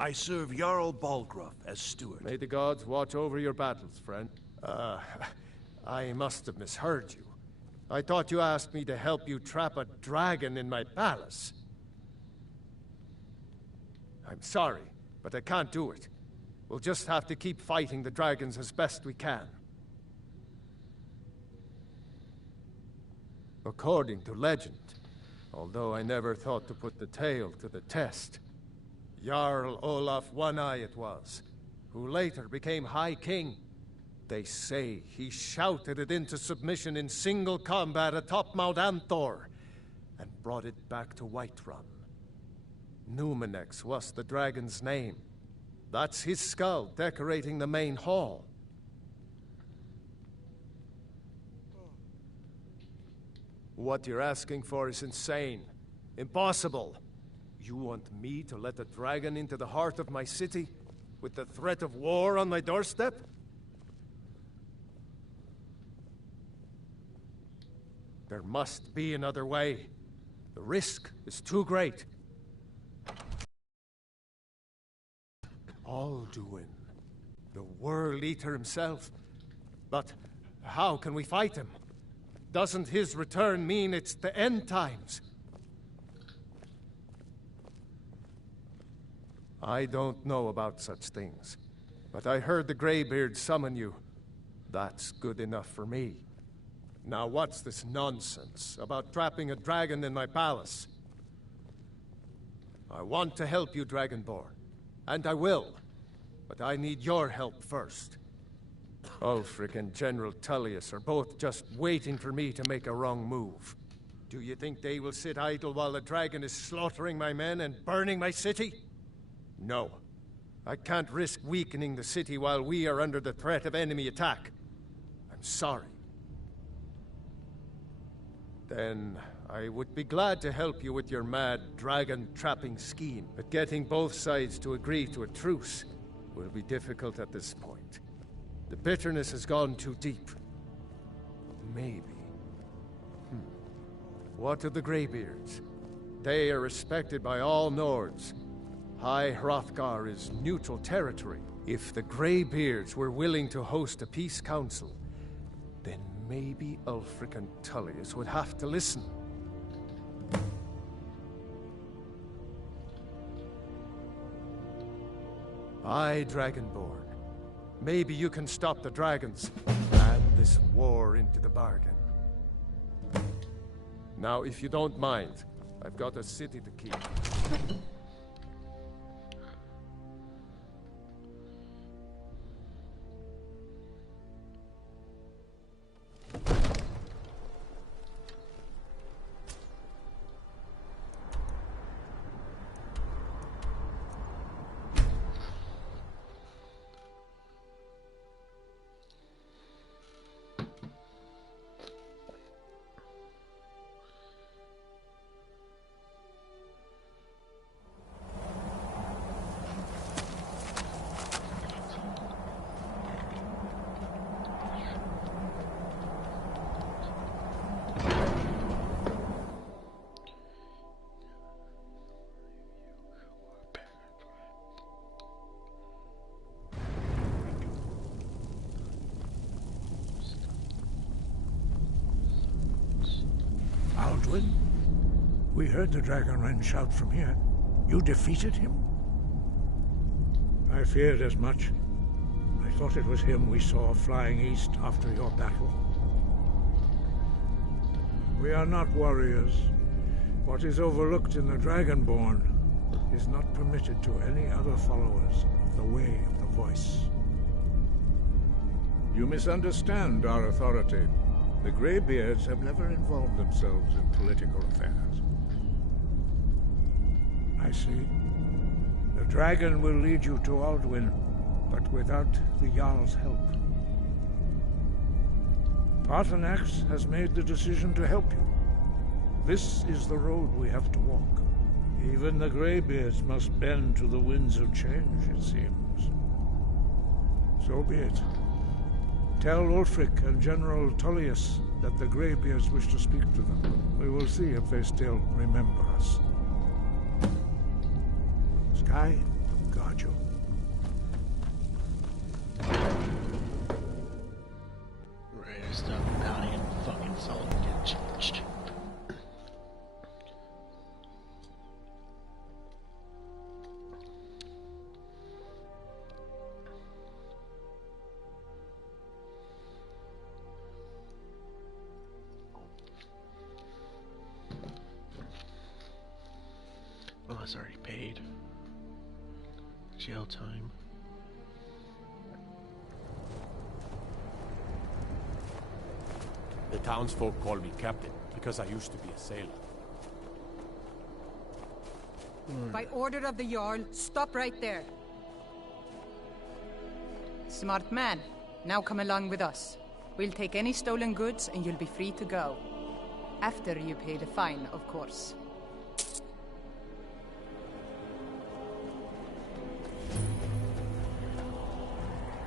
I serve Jarl Balgruuf as steward. May the gods watch over your battles, friend. I must have misheard you. I thought you asked me to help you trap a dragon in my palace. I'm sorry, but I can't do it. We'll just have to keep fighting the dragons as best we can. According to legend, although I never thought to put the tale to the test, Jarl Olaf One-Eye it was, who later became High King. They say he shouted it into submission in single combat atop Mount Anthor, and brought it back to Whiterun. Numenex was the dragon's name. That's his skull decorating the main hall. What you're asking for is insane. Impossible. You want me to let a dragon into the heart of my city, with the threat of war on my doorstep? There must be another way. The risk is too great. Alduin, the World Eater himself. But how can we fight him? Doesn't his return mean it's the end times? I don't know about such things, but I heard the Greybeard summon you. That's good enough for me. Now what's this nonsense about trapping a dragon in my palace? I want to help you, Dragonborn, and I will, but I need your help first. Ulfric and General Tullius are both just waiting for me to make a wrong move. Do you think they will sit idle while the dragon is slaughtering my men and burning my city? No. I can't risk weakening the city while we are under the threat of enemy attack. I'm sorry. Then I would be glad to help you with your mad dragon-trapping scheme, but getting both sides to agree to a truce will be difficult at this point. The bitterness has gone too deep. Maybe. What of the Greybeards? They are respected by all Nords. High Hrothgar is neutral territory. If the Greybeards were willing to host a peace council, then maybe Ulfric and Tullius would have to listen. Aye, Dragonborn. Maybe you can stop the dragons, and this war into the bargain. Now, if you don't mind, I've got a city to keep. Alduin? We heard the Dragonren shout from here. You defeated him? I feared as much. I thought it was him we saw flying east after your battle. We are not warriors. What is overlooked in the Dragonborn is not permitted to any other followers of the Way of the Voice. You misunderstand our authority. The Greybeards have never involved themselves in political affairs. I see. The dragon will lead you to Alduin, but without the Jarl's help. Paarthurnax has made the decision to help you. This is the road we have to walk. Even the Greybeards must bend to the winds of change, it seems. So be it. Tell Ulfric and General Tullius that the Greybeards wish to speak to them. We will see if they still remember us. Sky, guard that's already paid. Jail time. The townsfolk call me captain because I used to be a sailor. By order of the Jarl, stop right there. Smart man. Now come along with us. We'll take any stolen goods and you'll be free to go. After you pay the fine, of course.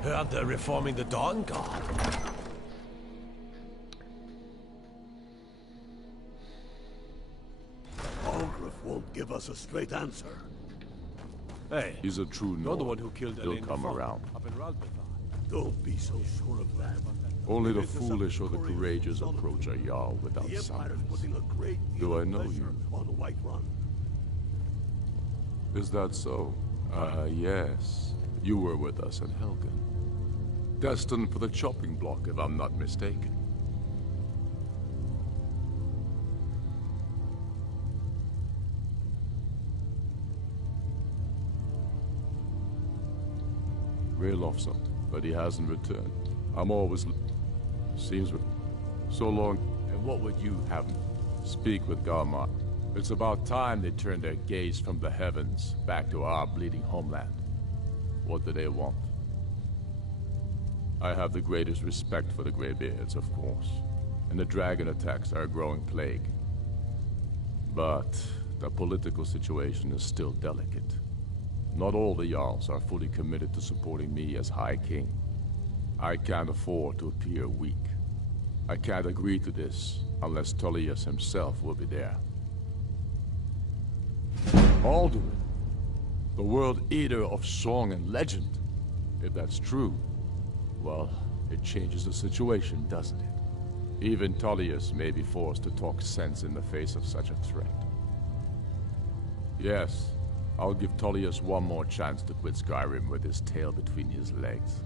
Heard they're reforming the Dawn Guard. Balgruuf won't give us a straight answer. Hey, He's a true you're the Nord. one who killed He'll Elaine come Fong around. up in Ralbethar. Don't be so sure of that. Only the If it's foolish or the something courageous Korean approach a Jarl without The Empire's summons. putting a great Do deal I of know pressure you? on Whiterun. Is that so? Yes. You were with us at Helgen. Destined for the chopping block, if I'm not mistaken. Raloph's, but he hasn't returned. I'm always... Seems... So long. And what would you have me speak with Garmar? It's about time they turned their gaze from the heavens back to our bleeding homeland. What do they want? I have the greatest respect for the Greybeards, of course. And the dragon attacks are a growing plague. But the political situation is still delicate. Not all the Jarls are fully committed to supporting me as High King. I can't afford to appear weak. I can't agree to this unless Tullius himself will be there. Alduin, the World Eater of song and legend. If that's true, well, it changes the situation, doesn't it? Even Tullius may be forced to talk sense in the face of such a threat. Yes, I'll give Tullius one more chance to quit Skyrim with his tail between his legs.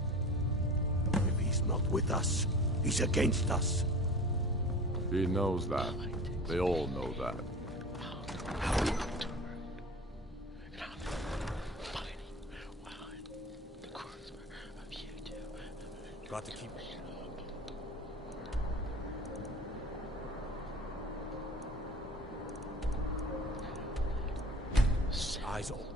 If he's not with us, he's against us. He knows that. They all know that. Got to keep... Eyes open.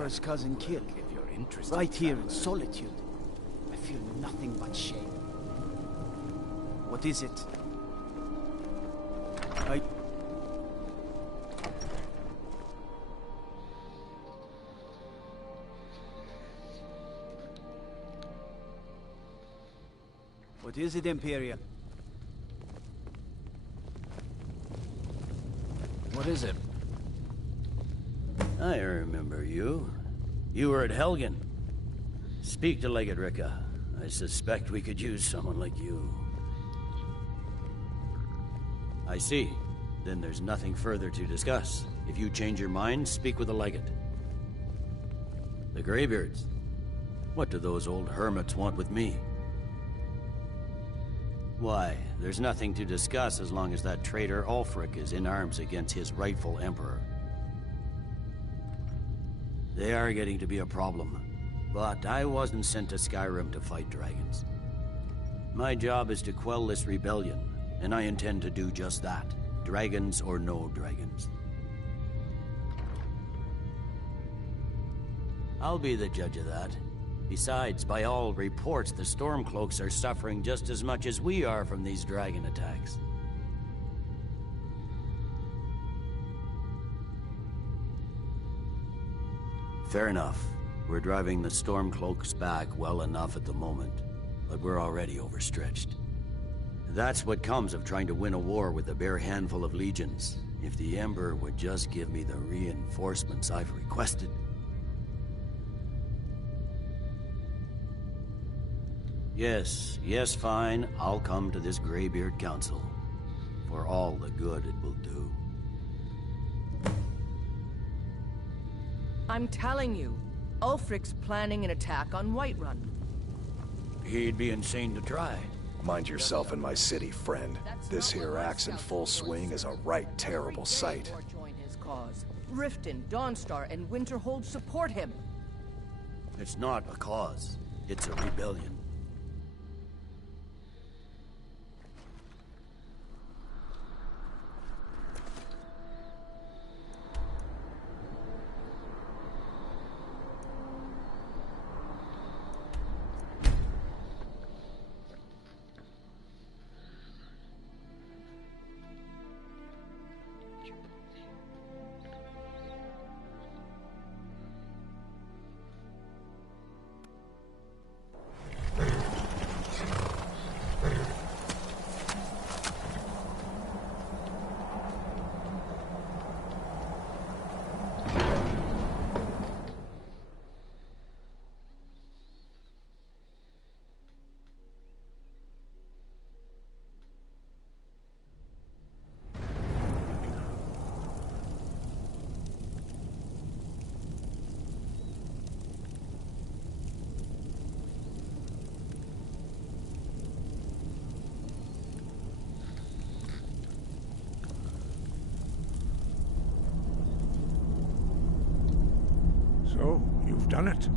Emperor's cousin killed. If you're interested. Right here in solitude. I feel nothing but shame. What is it? What is it, Imperial? What is it? I remember you. You were at Helgen. Speak to Legate Ricka. I suspect we could use someone like you. I see. Then there's nothing further to discuss. If you change your mind, speak with the Legate. The Greybeards. What do those old hermits want with me? Why, there's nothing to discuss as long as that traitor Ulfric is in arms against his rightful emperor. They are getting to be a problem, but I wasn't sent to Skyrim to fight dragons. My job is to quell this rebellion, and I intend to do just that, dragons or no dragons. I'll be the judge of that. Besides, by all reports, the Stormcloaks are suffering just as much as we are from these dragon attacks. Fair enough. We're driving the Stormcloaks back well enough at the moment, but we're already overstretched. That's what comes of trying to win a war with a bare handful of legions. If the Emperor would just give me the reinforcements I've requested. Yes, fine. I'll come to this Greybeard Council. For all the good it will do. I'm telling you, Ulfric's planning an attack on Whiterun. He'd be insane to try. Mind yourself in my city, friend. This here axe in full swing is a right terrible sight. Join his cause. Riften, Dawnstar, and Winterhold support him. It's not a cause. It's a rebellion. So, you've done it.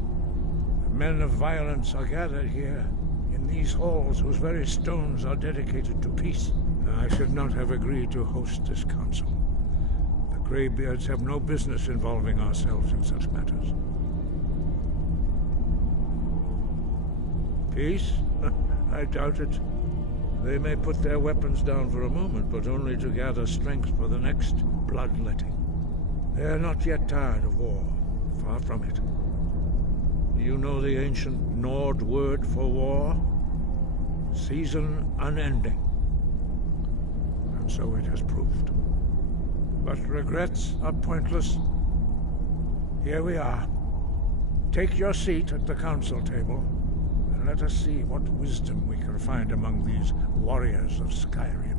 The men of violence are gathered here, in these halls whose very stones are dedicated to peace. I should not have agreed to host this council. The Greybeards have no business involving ourselves in such matters. Peace? I doubt it. They may put their weapons down for a moment, but only to gather strength for the next bloodletting. They are not yet tired of war. Far from it. You know the ancient Nord word for war? Season unending. And so it has proved. But regrets are pointless. Here we are. Take your seat at the council table, and let us see what wisdom we can find among these warriors of Skyrim.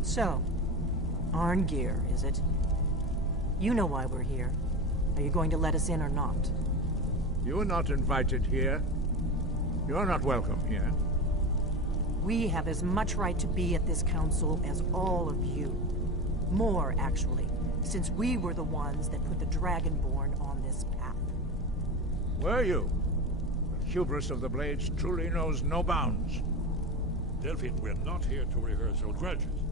So, Arngeir, is it? You know why we're here. Are you going to let us in or not? You are not invited here. You're not welcome here. We have as much right to be at this council as all of you. More, actually, since we were the ones that put the Dragonborn on this path. Were you? The hubris of the Blades truly knows no bounds. Delphine, we're not here to rehearse old grudges.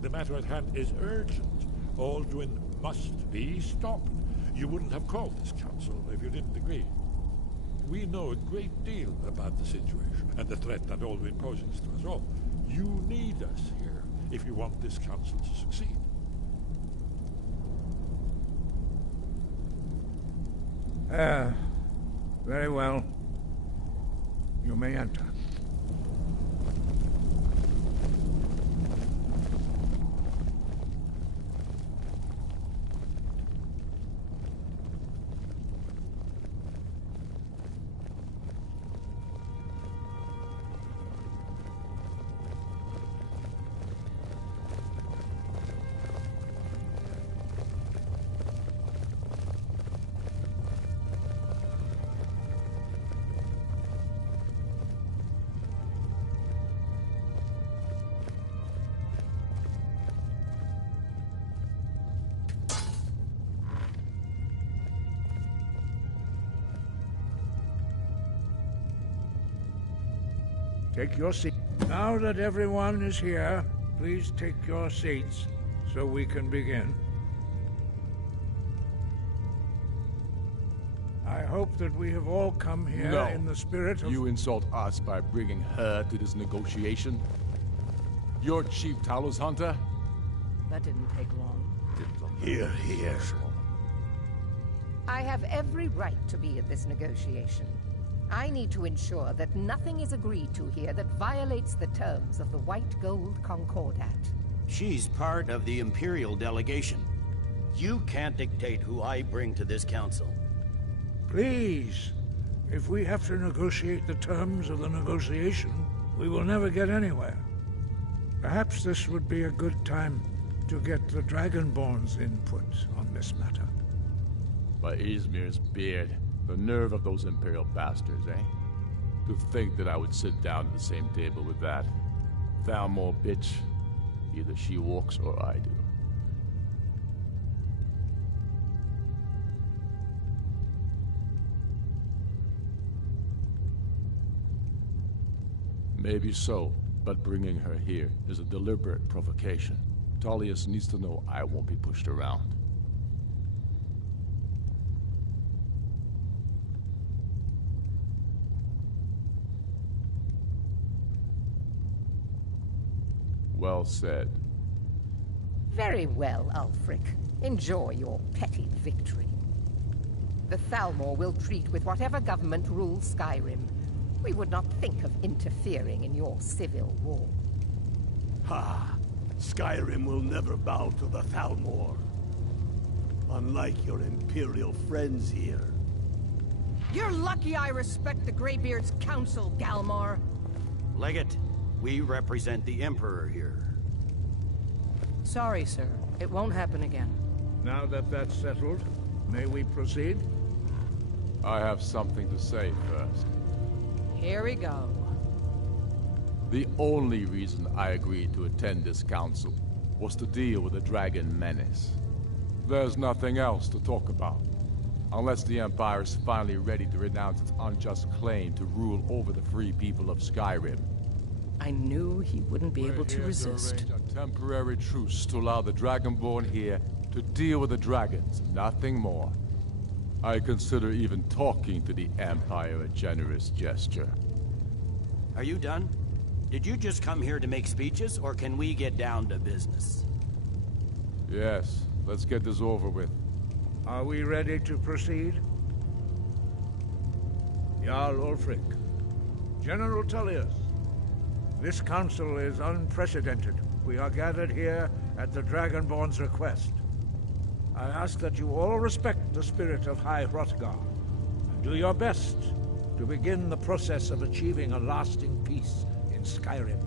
The matter at hand is urgent. Alduin must be stopped. You wouldn't have called this council if you didn't agree. We know a great deal about the situation and the threat that Alduin poses to us all. You need us here if you want this council to succeed. Very well. You may enter. Take your seat. Now that everyone is here, please take your seats so we can begin. I hope that we have all come here in the spirit of... You insult us by bringing her to this negotiation? You're Chief Talos Hunter? that didn't take long. Here, here. I have every right to be at this negotiation. I need to ensure that nothing is agreed to here that violates the terms of the White Gold Concordat. She's part of the Imperial delegation. You can't dictate who I bring to this council. Please, if we have to negotiate the terms of the negotiation, we will never get anywhere. Perhaps this would be a good time to get the Dragonborn's input on this matter. By Izmir's beard, the nerve of those Imperial bastards, eh? To think that I would sit down at the same table with that Thalmor bitch. Either she walks or I do. Maybe so, but bringing her here is a deliberate provocation. Tullius needs to know I won't be pushed around. Well said. Very well, Ulfric. Enjoy your petty victory. The Thalmor will treat with whatever government rules Skyrim. We would not think of interfering in your civil war. Ha! Skyrim will never bow to the Thalmor. Unlike your Imperial friends here. You're lucky I respect the Greybeard's counsel, Galmar. Legate, we represent the Emperor here. Sorry, sir. It won't happen again. Now that that's settled, may we proceed? I have something to say first. Here we go. The only reason I agreed to attend this council was to deal with the dragon menace. There's nothing else to talk about. Unless the Empire is finally ready to renounce its unjust claim to rule over the free people of Skyrim. I knew he wouldn't be able to resist. A temporary truce to allow the Dragonborn here to deal with the dragons, nothing more. I consider even talking to the Empire a generous gesture. Are you done? Did you just come here to make speeches, or can we get down to business? Yes, let's get this over with. Are we ready to proceed? Jarl Ulfric, General Tullius, this council is unprecedented. We are gathered here at the Dragonborn's request. I ask that you all respect the spirit of High Hrothgar, and do your best to begin the process of achieving a lasting peace in Skyrim.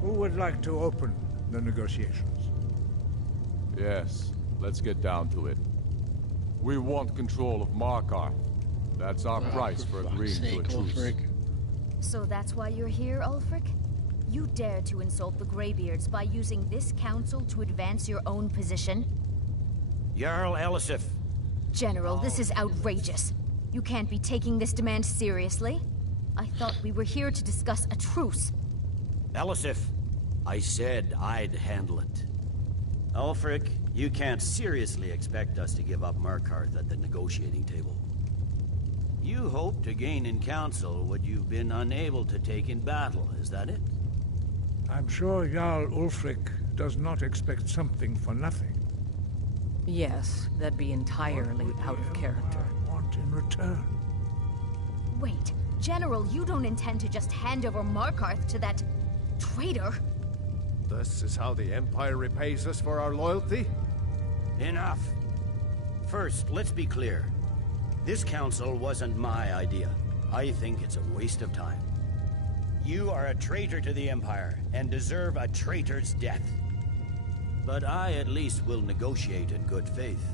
Who would like to open the negotiations? Yes, let's get down to it. We want control of Markarth. That's our price for agreeing to a truce. So that's why you're here, Ulfric? You dare to insult the Greybeards by using this council to advance your own position? Jarl Elisif. General, this is outrageous. You can't be taking this demand seriously. I thought we were here to discuss a truce. Elisif, I said I'd handle it. Ulfric, you can't seriously expect us to give up Markarth at the negotiating table. You hope to gain in council what you've been unable to take in battle, is that it? I'm sure Jarl Ulfric does not expect something for nothing. Yes, that'd be entirely out of character. Want in return? Wait, General, you don't intend to just hand over Markarth to that traitor? This is how the Empire repays us for our loyalty? Enough. First, let's be clear. This council wasn't my idea. I think it's a waste of time. You are a traitor to the Empire, and deserve a traitor's death. But I at least will negotiate in good faith.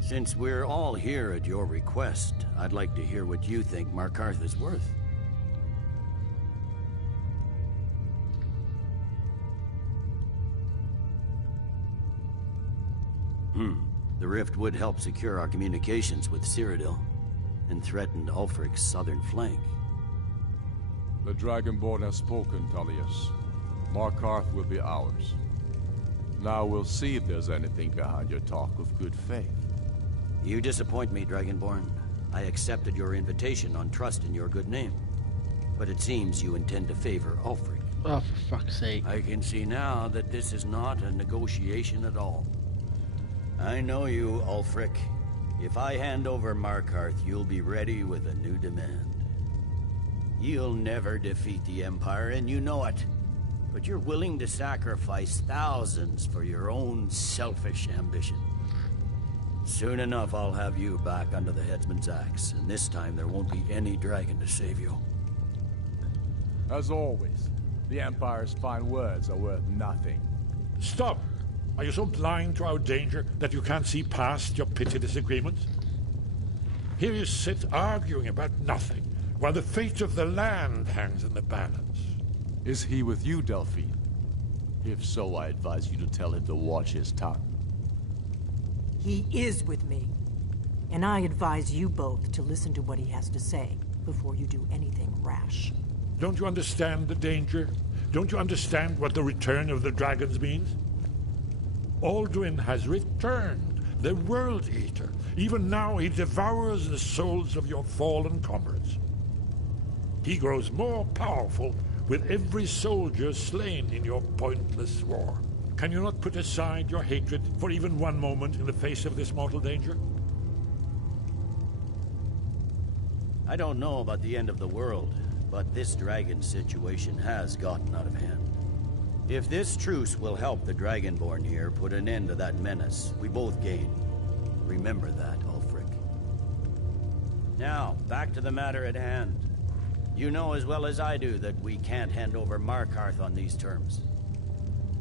Since we're all here at your request, I'd like to hear what you think Markarth is worth. The rift would help secure our communications with Cyrodiil, and threatened Ulfric's southern flank. The Dragonborn has spoken, Tullius. Markarth will be ours. Now we'll see if there's anything behind your talk of good faith. You disappoint me, Dragonborn. I accepted your invitation on trust in your good name. But it seems you intend to favor Ulfric. Oh, for fuck's sake. I can see now that this is not a negotiation at all. I know you, Ulfric. If I hand over Markarth, you'll be ready with a new demand. You'll never defeat the Empire, and you know it. But you're willing to sacrifice thousands for your own selfish ambition. Soon enough, I'll have you back under the headsman's axe, and this time there won't be any dragon to save you. As always, the Empire's fine words are worth nothing. Stop! Are you so blind to our danger that you can't see past your petty disagreements? Here you sit arguing about nothing, while the fate of the land hangs in the balance. Is he with you, Delphine? If so, I advise you to tell him to watch his tongue. He is with me. And I advise you both to listen to what he has to say before you do anything rash. Don't you understand the danger? Don't you understand what the return of the dragons means? Alduin has returned, the World Eater. Even now he devours the souls of your fallen comrades. He grows more powerful with every soldier slain in your pointless war. Can you not put aside your hatred for even one moment in the face of this mortal danger? I don't know about the end of the world, but this dragon situation has gotten out of hand. If this truce will help the Dragonborn here put an end to that menace, we both gain. Remember that, Ulfric. Now, back to the matter at hand. You know as well as I do that we can't hand over Markarth on these terms.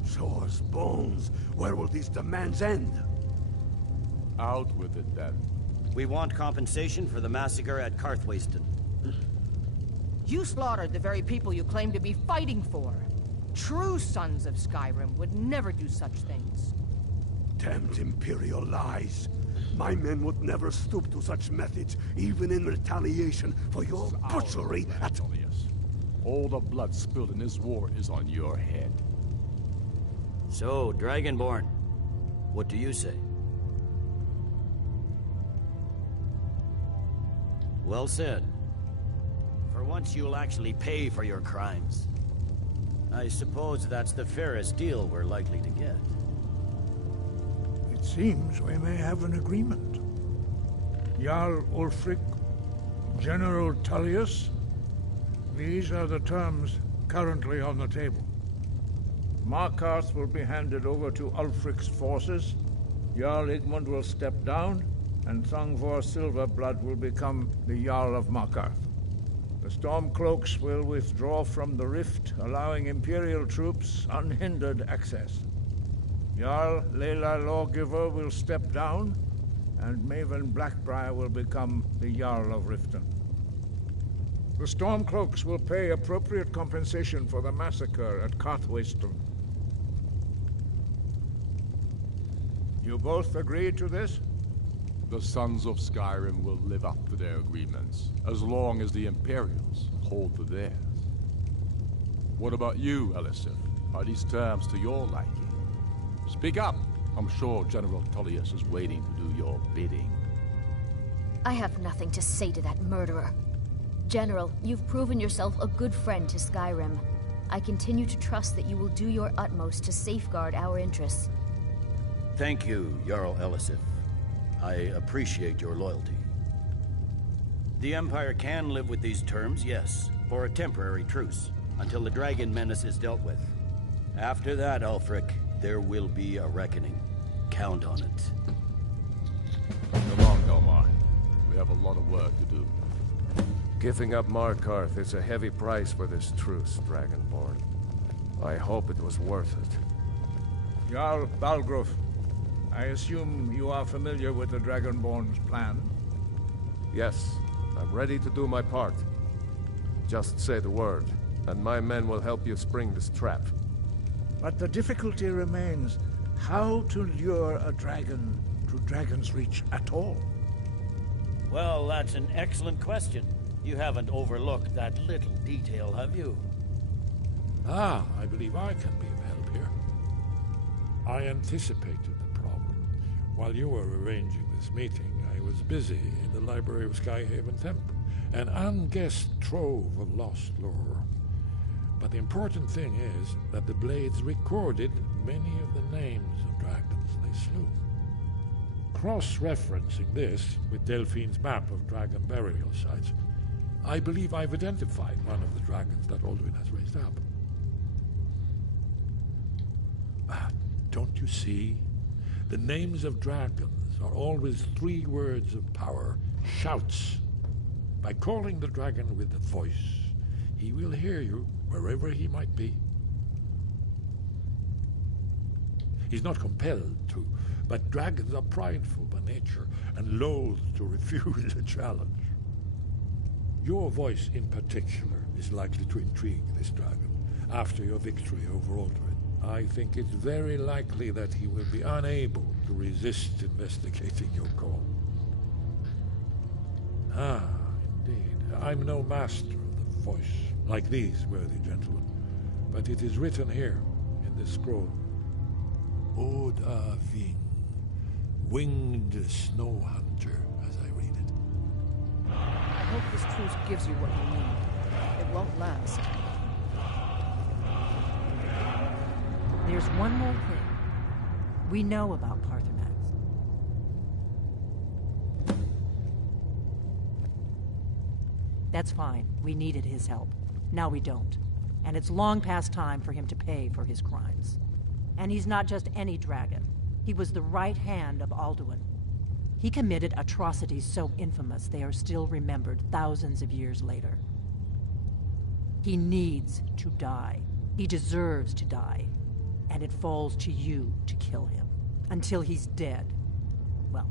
Shores, bones, where will these demands end? Out with it, then. We want compensation for the massacre at Karthwasten. You slaughtered the very people you claim to be fighting for. True sons of Skyrim would never do such things. Damned Imperial lies. My men would never stoop to such methods, even in retaliation for your butchery at... All the blood spilled in this war is on your head. So, Dragonborn, what do you say? Well said. For once you'll actually pay for your crimes. I suppose that's the fairest deal we're likely to get. It seems we may have an agreement. Jarl Ulfric, General Tullius, these are the terms currently on the table. Markarth will be handed over to Ulfric's forces, Jarl Igmund will step down, and Thangvor Silverblood will become the Jarl of Markarth. The Stormcloaks will withdraw from the rift, allowing Imperial troops unhindered access. Jarl Leila Lawgiver will step down, and Maven Blackbriar will become the Jarl of Riften. The Stormcloaks will pay appropriate compensation for the massacre at Karthwasten. You both agree to this? The Sons of Skyrim will live up to their agreements, as long as the Imperials hold to theirs. What about you, Elisif? Are these terms to your liking? Speak up! I'm sure General Tullius is waiting to do your bidding. I have nothing to say to that murderer. General, you've proven yourself a good friend to Skyrim. I continue to trust that you will do your utmost to safeguard our interests. Thank you, Jarl Elisif. I appreciate your loyalty. The Empire can live with these terms, yes, for a temporary truce, until the dragon menace is dealt with. After that, Ulfric, there will be a reckoning. Count on it. Come on, Delmar. We have a lot of work to do. Giving up Markarth is a heavy price for this truce, Dragonborn. I hope it was worth it. Jarl Balgruf, I assume you are familiar with the Dragonborn's plan? Yes, I'm ready to do my part. Just say the word, and my men will help you spring this trap. But the difficulty remains how to lure a dragon to Dragon's Reach at all. Well, that's an excellent question. You haven't overlooked that little detail, have you? Ah, I believe I can be of help here. I anticipated the problem. While you were arranging this meeting, I was busy in the library of Skyhaven Temple, an unguessed trove of lost lore. But the important thing is that the blades recorded many of the names of dragons they slew. Cross-referencing this with Delphine's map of dragon burial sites, I believe I've identified one of the dragons that Alduin has raised up. Don't you see? The names of dragons are always 3 words of power, shouts. By calling the dragon with the voice, he will hear you wherever he might be. He's not compelled to, but dragons are prideful by nature and loath to refuse a challenge. Your voice in particular is likely to intrigue this dragon after your victory over Alduin. I think it's very likely that he will be unable to resist investigating your call. Ah, indeed. I'm no master of the voice, like these worthy gentlemen, but it is written here in this scroll. Oda Ving, winged snow hunter, as I read it. I hope this truce gives you what you need. It won't last. There's one more thing. We know about Paarthurnax. That's fine. We needed his help. Now we don't. And it's long past time for him to pay for his crimes. And he's not just any dragon. He was the right hand of Alduin. He committed atrocities so infamous they are still remembered thousands of years later. He needs to die. He deserves to die. And it falls to you to kill him. Until he's dead. Well,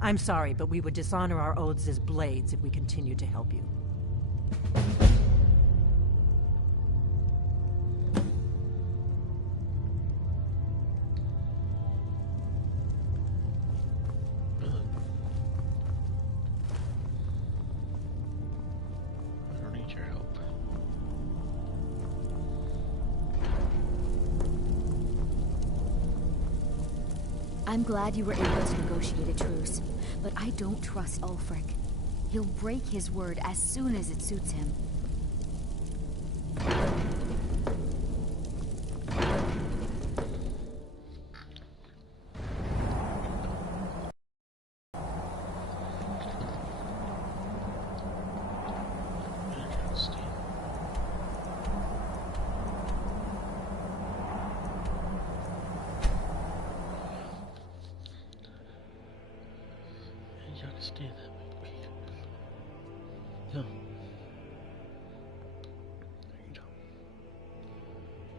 I'm sorry, but we would dishonor our oaths as blades if we continued to help you. I don't need your help. I'm glad you were able to negotiate a truce, but I don't trust Ulfric. He'll break his word as soon as it suits him. You understand that, baby? No. No, you don't.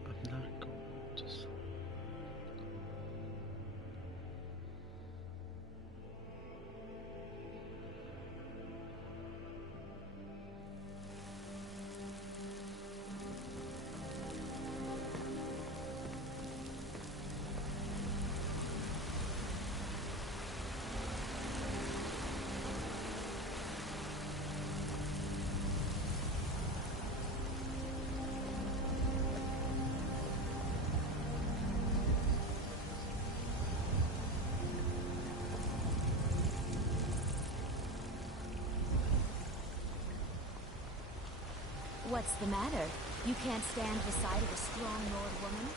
I'm not going to sleep. What's the matter? You can't stand the sight of a strong Nord woman?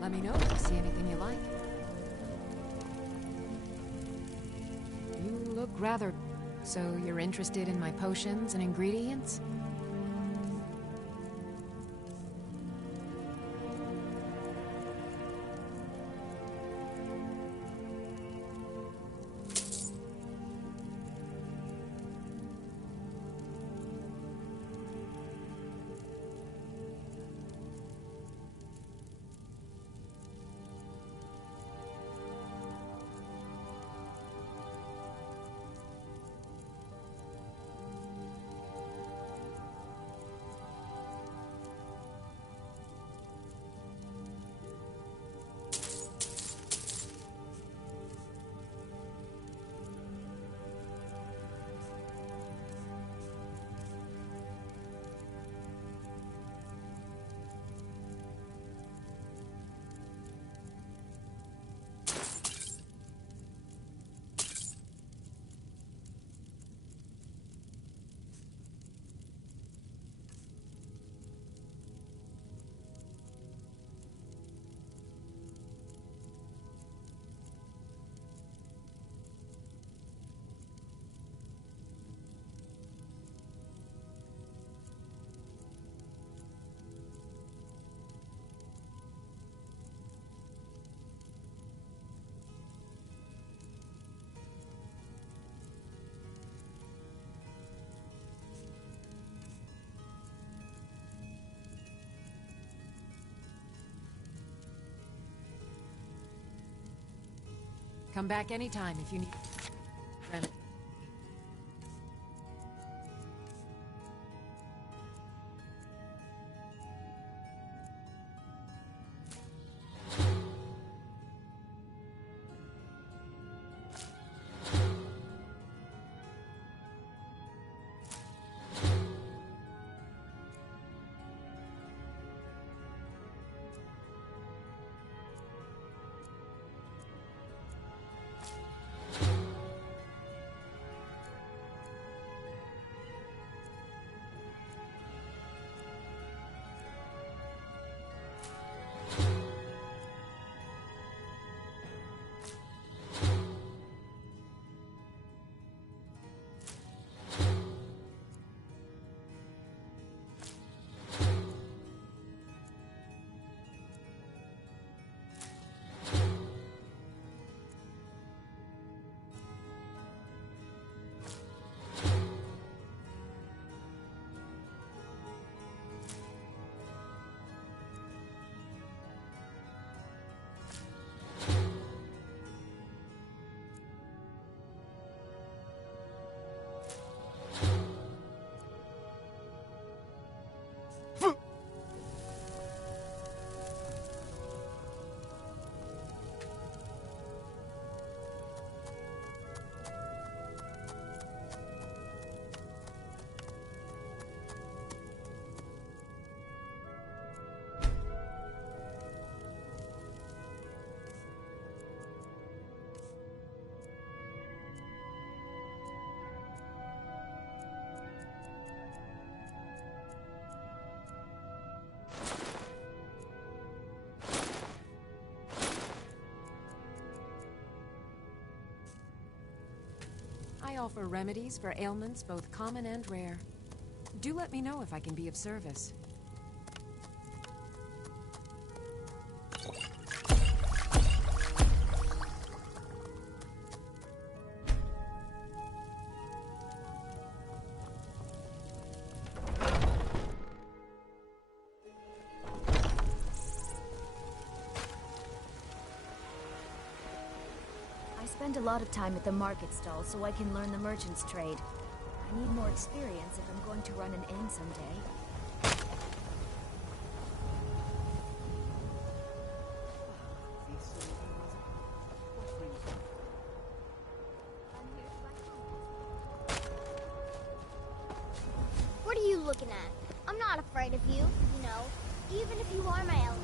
Let me know if you see anything you like. You look rather... So you're interested in my potions and ingredients? Come back anytime if you need remedy. I offer remedies for ailments both common and rare. Do let me know if I can be of service. I spend a lot of time at the market stall so I can learn the merchant's trade. I need more experience if I'm going to run an inn someday. What are you looking at? I'm not afraid of you, you know, even if you are my elder.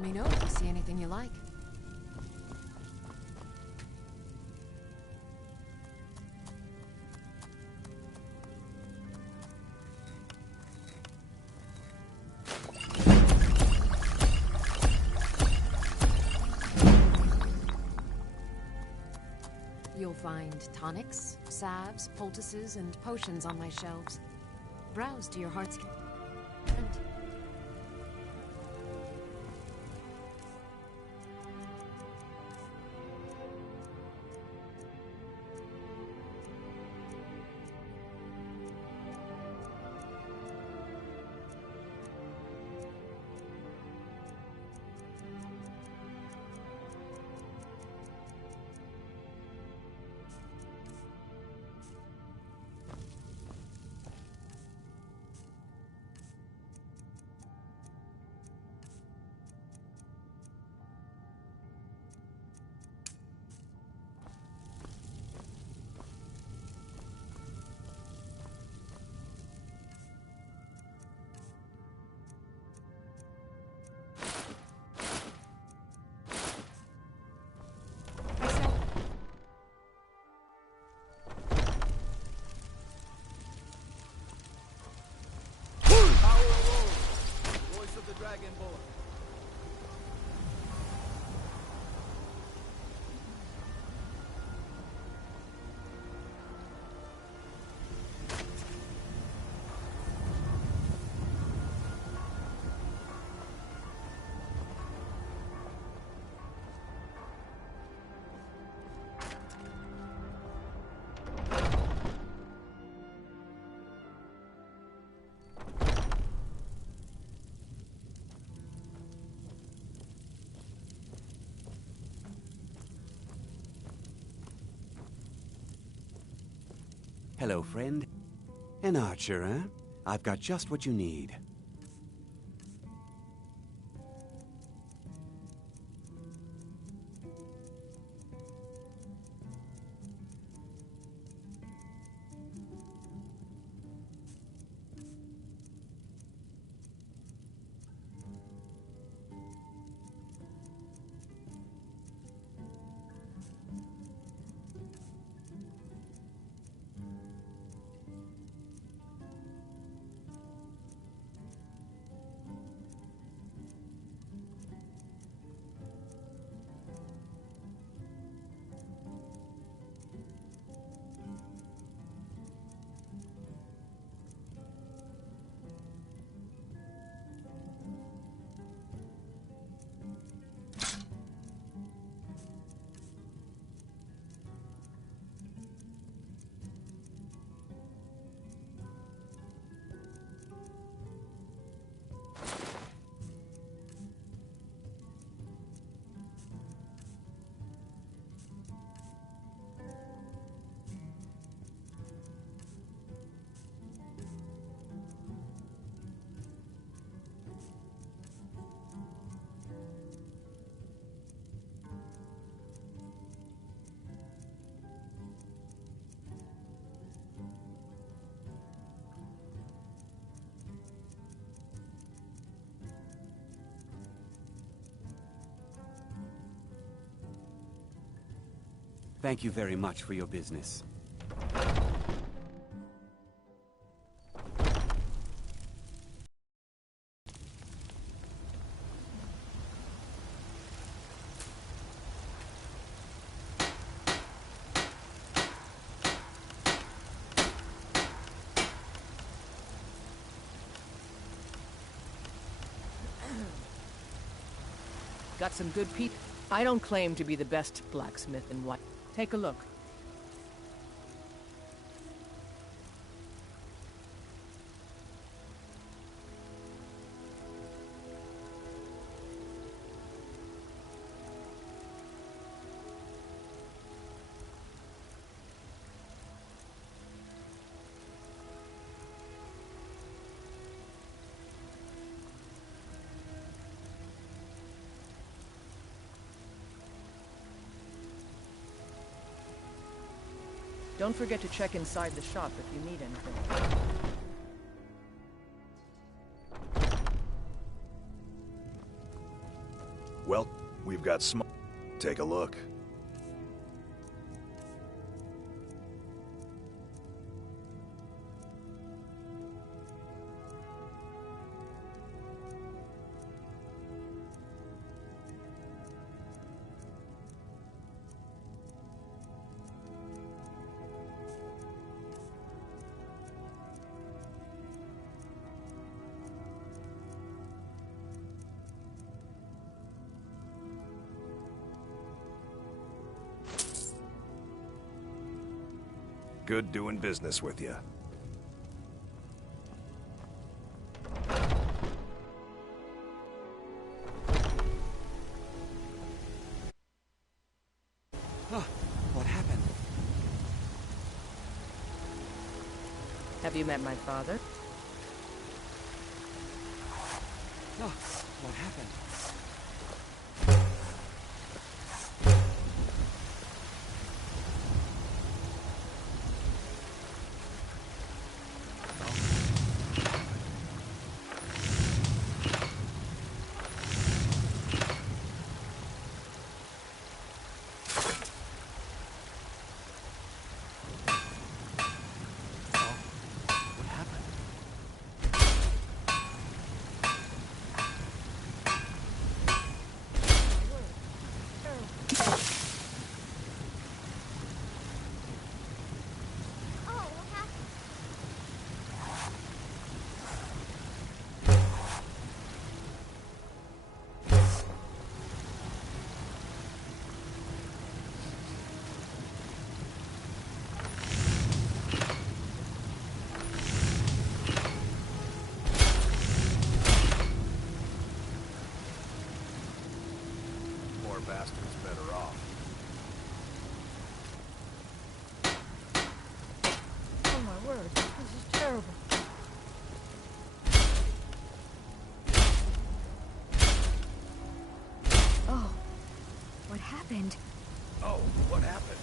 Let me know if you see anything you like. You'll find tonics, salves, poultices, and potions on my shelves. Browse to your heart's content. Dragonborn. Hello, friend. An archer, huh? I've got just what you need. Thank you very much for your business. Got some good people. I don't claim to be the best blacksmith in what. Take a look. Don't forget to check inside the shop if you need anything. you've got small. Take a look. Good doing business with you. What happened? Have you met my father? What happened? Bastard's better off. Oh my word, this is terrible. Oh, what happened? Oh, what happened?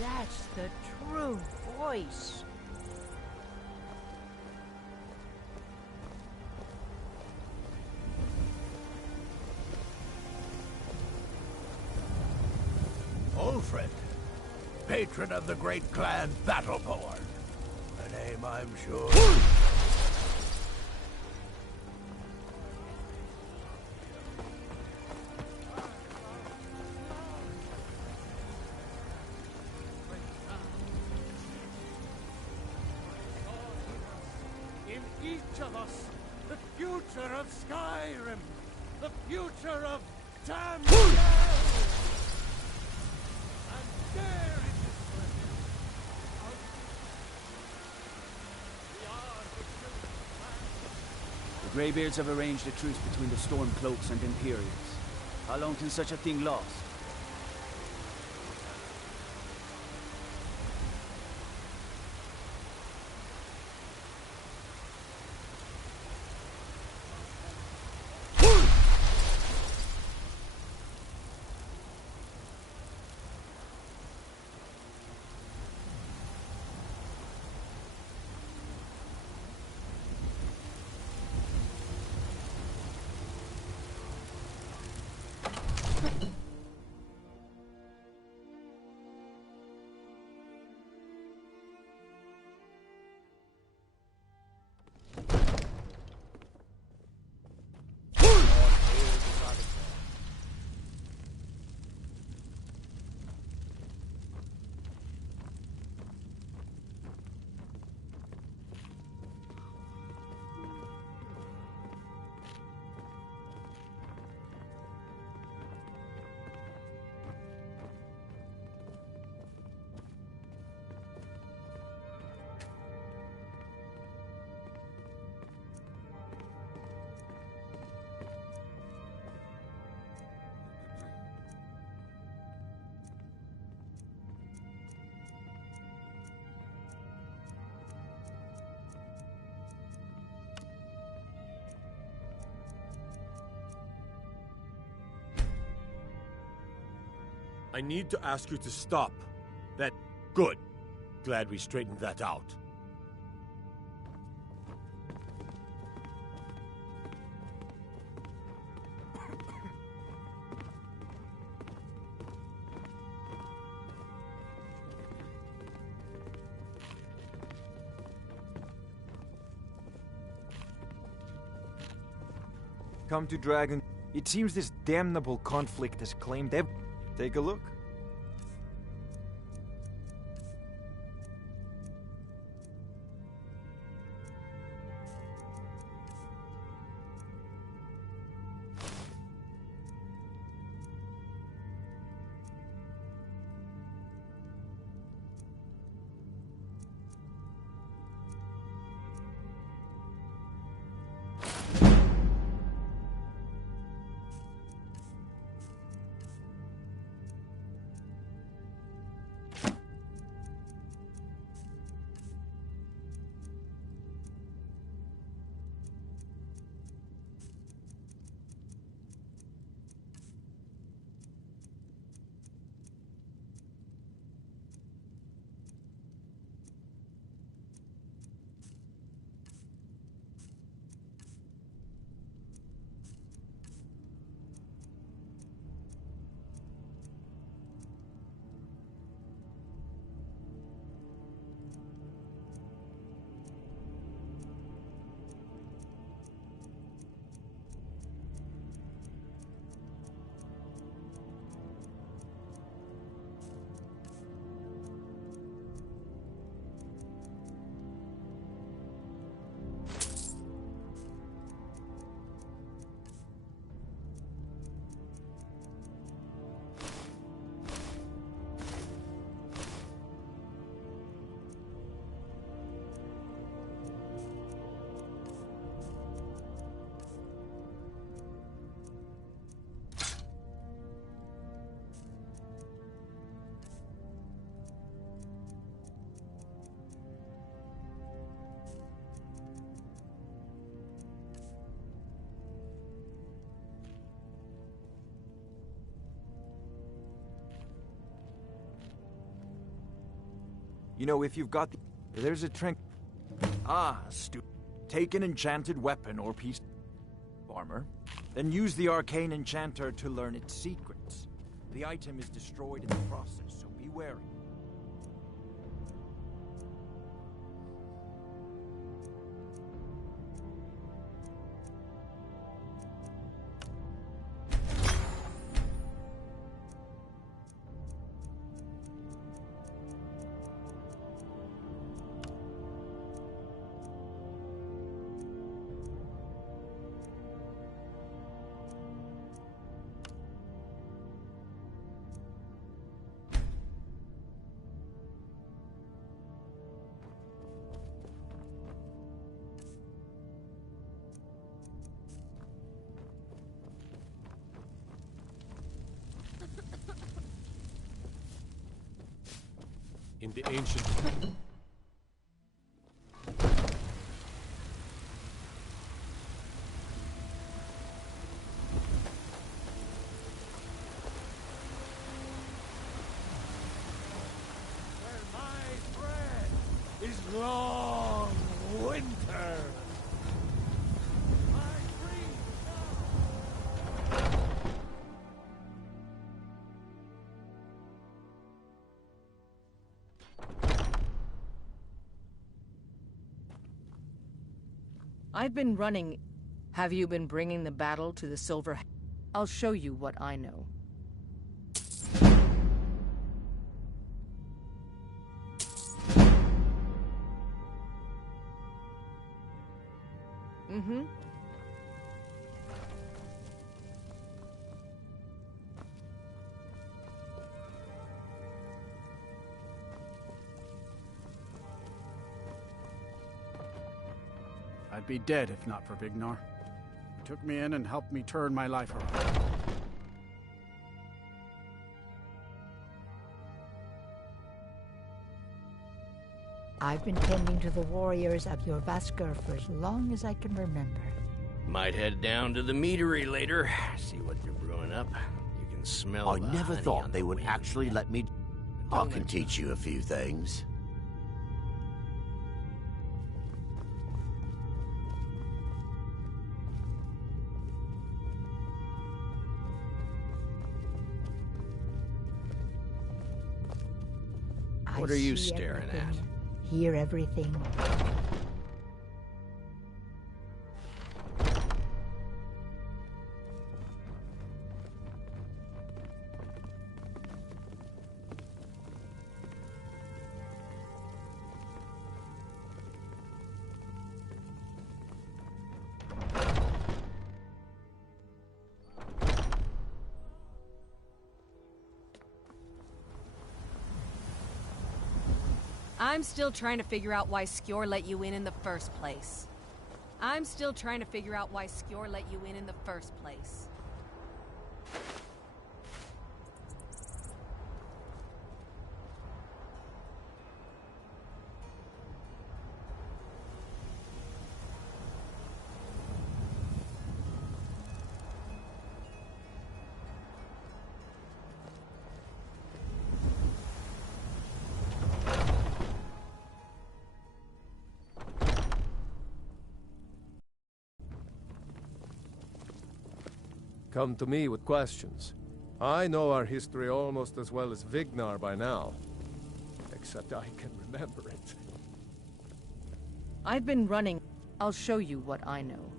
That's the true voice. Ulfred, patron of the great clan Battleborn. A name I'm sure... each of us, the future of Skyrim, the future of Tamriel. And there it is for him. We are the children of man. The Greybeards have arranged a truce between the Stormcloaks and Imperials. How long can such a thing last? I need to ask you to stop. That... Good. Glad we straightened that out. Come to Dragon. It seems this damnable conflict has claimed every... Take a look. You know, if you've got the... There's a trinket. Ah, stupid. Take an enchanted weapon or piece of armor, then use the arcane enchanter to learn its secrets. The item is destroyed in the process, so be wary. in the ancient... Is long winter. I've been running. Have you been bringing the battle to the Silver? I'll show you what I know. Mm-hmm. I'd be dead if not for Vignar. He took me in and helped me turn my life around. I've been tending to the warriors of your Vasker for as long as I can remember. Might head down to the meadery later, see what they're brewing up. You can smell I the never honey thought on they the would wind. actually let me... I can teach you a few things. What I are you see staring everything, at? Hear everything. I'm still trying to figure out why Skjor let you in the first place. I'm still trying to figure out why Skjor let you in the first place. Come to me with questions. I know our history almost as well as Vignar by now. Except I can remember it. I've been running. I'll show you what I know.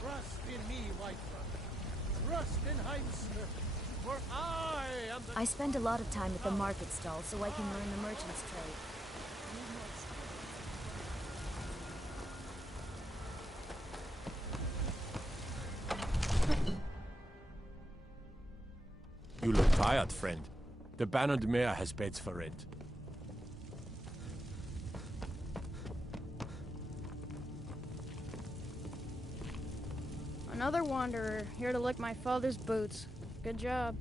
Trust in me, Whiterun. Trust in Heimsmith, for I am the... I spend a lot of time at the market stall so I can learn the merchant's trade. You look tired, friend. The Bannered Mare has beds for rent. Another wanderer, here to lick my father's boots. Good job.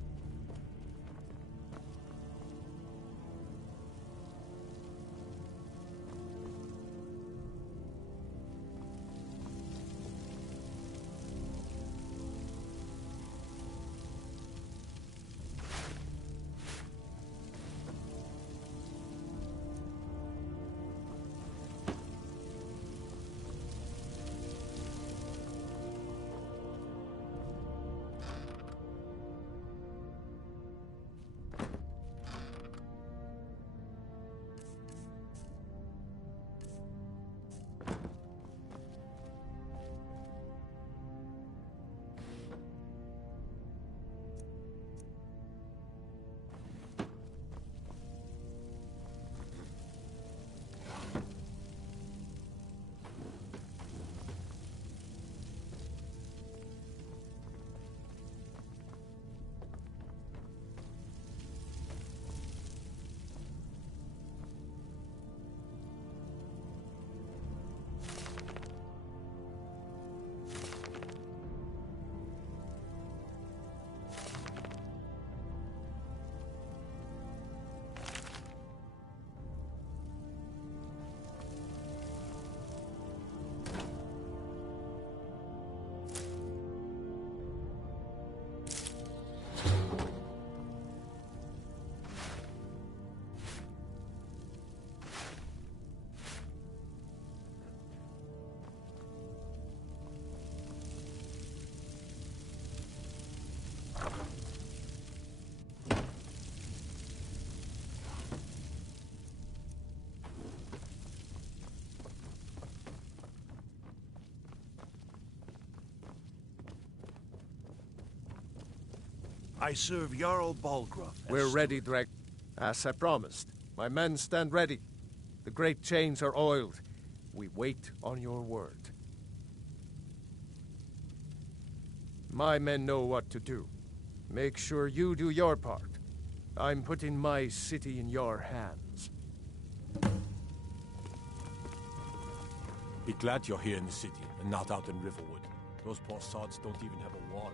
I serve Jarl Balgruuf. We're ready, Dreg. As I promised, my men stand ready. The great chains are oiled. We wait on your word. My men know what to do. Make sure you do your part. I'm putting my city in your hands. Be glad you're here in the city and not out in Riverwood. Those poor sods don't even have a wall.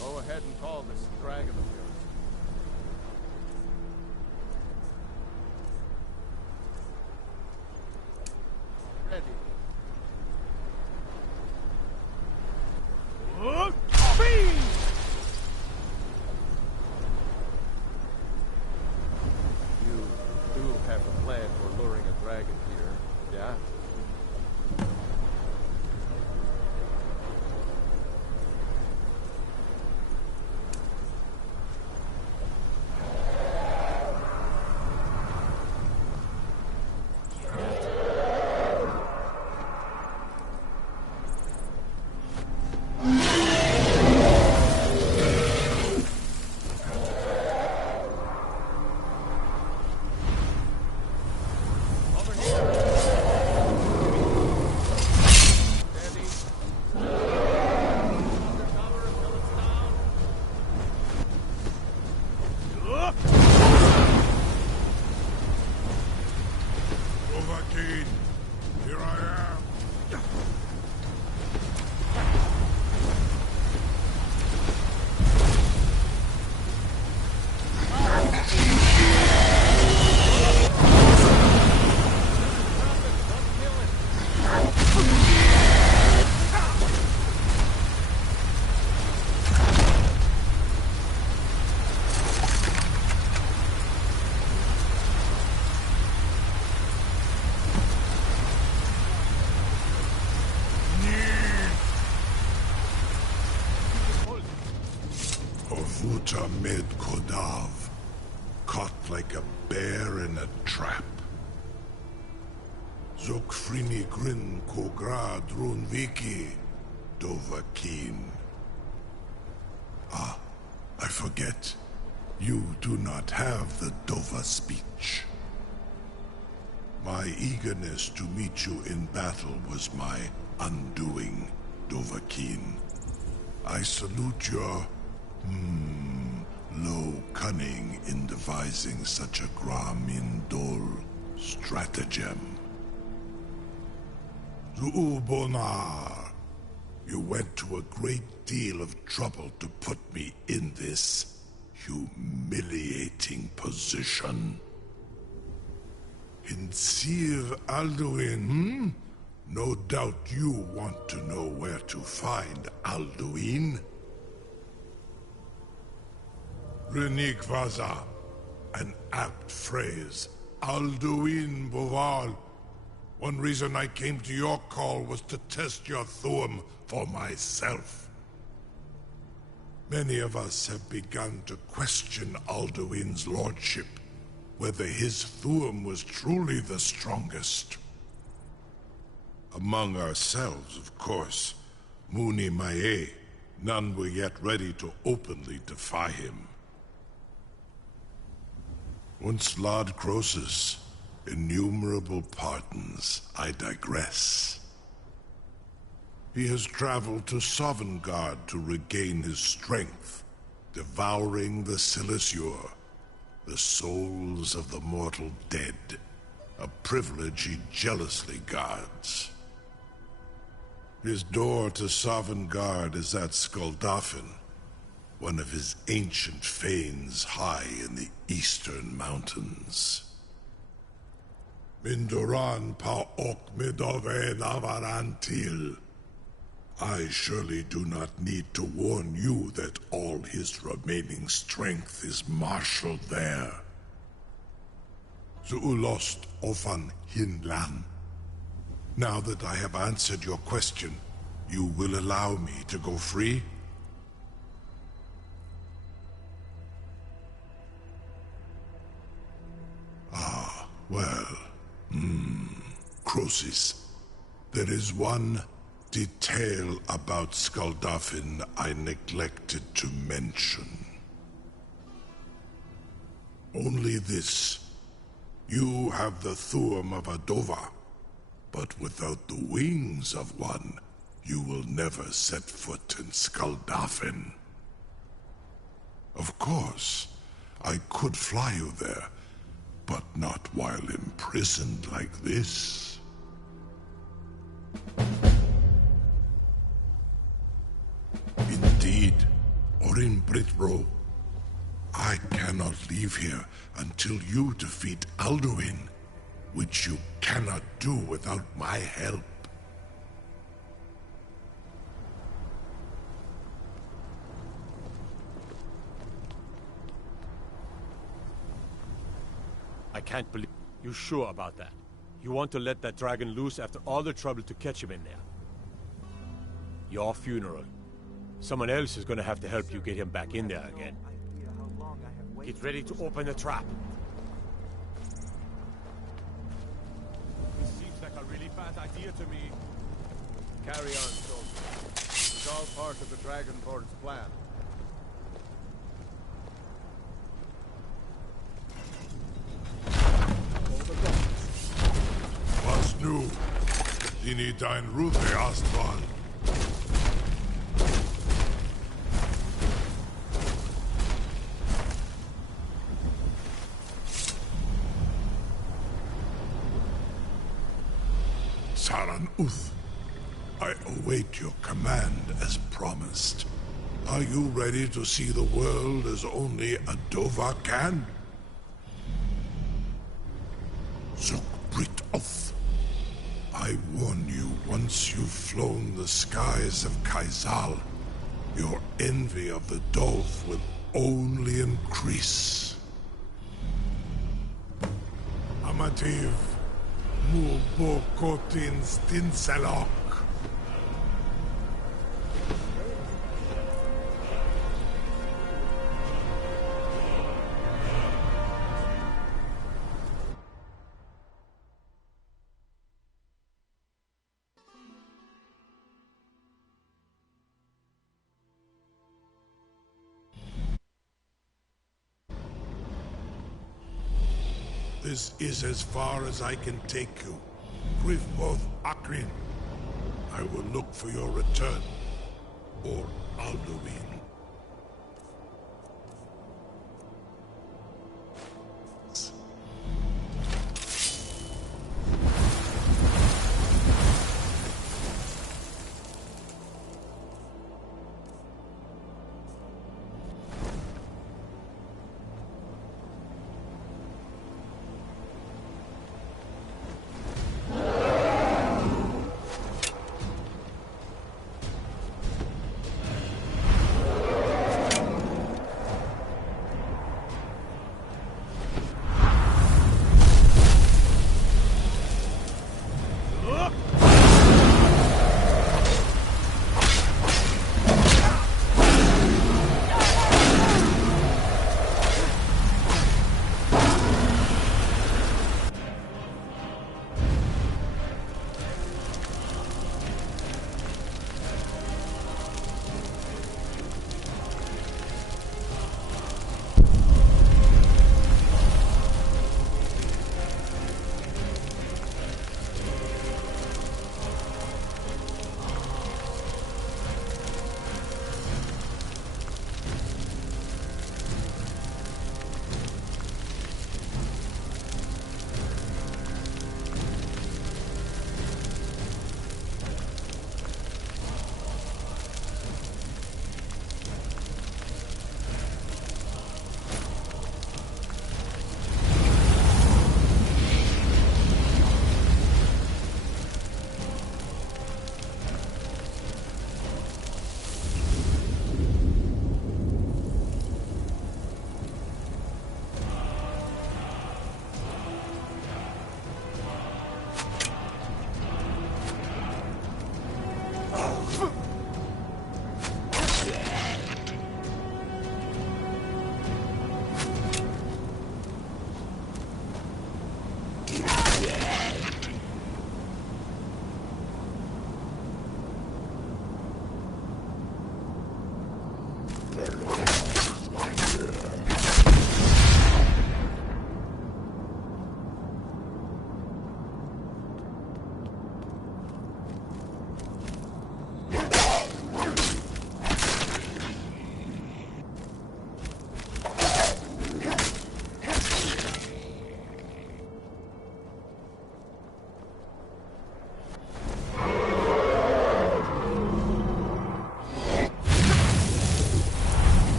Go ahead and call this dragon of yours. Ready. You do have a plan for luring a dragon here, yeah? Here I am. Ovuta med Kodav, caught like a bear in a trap. Zokfrini Grin Kogra Drunviki Dovahkiin. Ah, I forget. You do not have the Dova speech. My eagerness to meet you in battle was my undoing, Dovahkiin. I salute your low cunning in devising such a Gramindol stratagem. Zuubonar, you went to a great deal of trouble to put me in this humiliating position. Hinsir Alduin, No doubt you want to know where to find Alduin. Renik Vaza, an apt phrase. Alduin Boval. One reason I came to your call was to test your Thuum for myself. Many of us have begun to question Alduin's lordship, whether his Thuum was truly the strongest. Among ourselves, of course, Muni Mae, none were yet ready to openly defy him. Once Lord Croesus, innumerable pardons, I digress. He has traveled to Sovngarde to regain his strength, devouring the Silesure, the souls of the mortal dead, a privilege he jealously guards. His door to Sovngarde is at Skuldafn, one of his ancient fanes high in the eastern mountains. Mindoran pa ok midove navarantil. I surely do not need to warn you that all his remaining strength is marshaled there. Zuulost ofan hinlan. Now that I have answered your question, you will allow me to go free? Ah, well. Croesus. There is one detail about Skuldafn I neglected to mention. Only this. You have the Thuum of a Dova, but without the wings of one, you will never set foot in Skuldafn. Of course, I could fly you there, but not while imprisoned like this. Indeed, Orin Britbro, I cannot leave here until you defeat Alduin, which you cannot do without my help. I can't believe... You sure about that? You want to let that dragon loose after all the trouble to catch him in there? Your funeral. Someone else is gonna have to help you get him back in there again. Get ready to open the trap. This seems like a really bad idea to me. Carry on, soldier. It's all part of the Dragonborn's plan. What's new? Dini dein Ruthe Astval. Saran Uth, I await your command as promised. Are you ready to see the world as only a Dova can? Zukbrit Oth. I warn you, once you've flown the skies of Kaizal, your envy of the Dove will only increase. Amativ, Mubokotin Stinselok. This is as far as I can take you. Grifboth Akrin. I will look for your return. Or Alduin.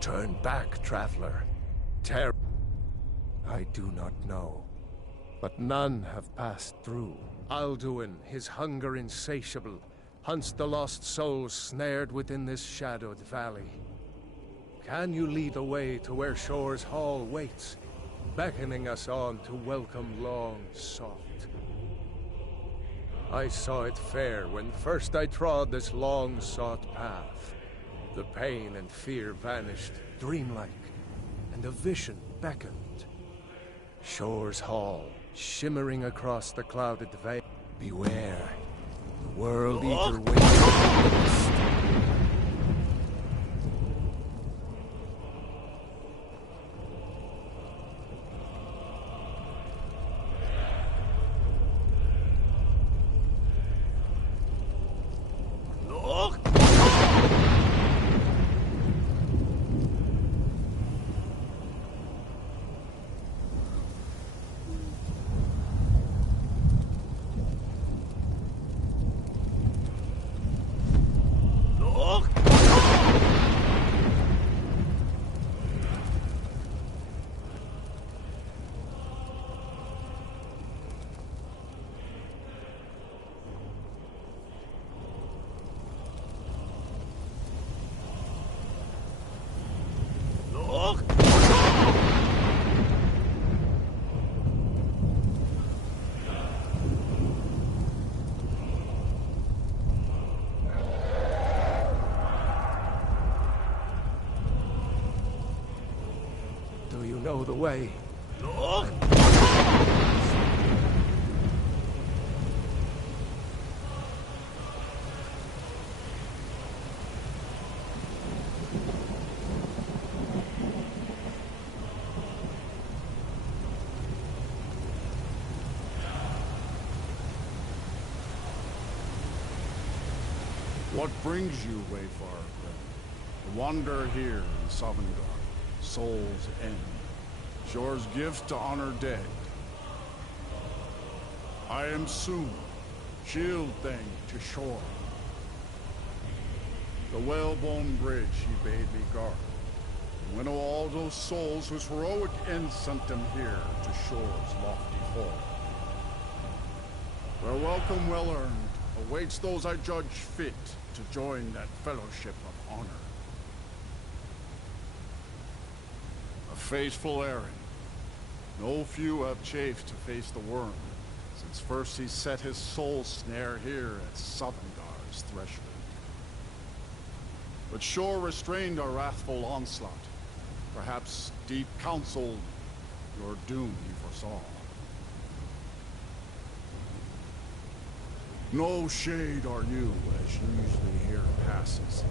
Turn back, traveler. I do not know. But none have passed through. Alduin, his hunger insatiable, hunts the lost souls snared within this shadowed valley. Can you lead the way to where Shore's Hall waits, beckoning us on to welcome long sought? I saw it fair when first I trod this long-sought path. The pain and fear vanished, dreamlike, and a vision beckoned. Shore's Hall, shimmering across the clouded veil. Beware, the World Eater waits. Do you know the way? What brings you, Wayfarer, to wander here in Sovngarde, Soul's End, Shore's gift to honor dead? I am Soon, shield thing to Shore. The whalebone bridge he bade me guard, and winnow all those souls whose heroic end sent them here to Shore's lofty hall. Where welcome well earned awaits those I judge fit to join that fellowship of honor. A fateful errand. No few have chafed to face the worm, since first he set his soul snare here at Sovngarde's threshold. But Shore restrained our wrathful onslaught. Perhaps deep counseled your doom he foresaw. No shade are you, as usually here passes.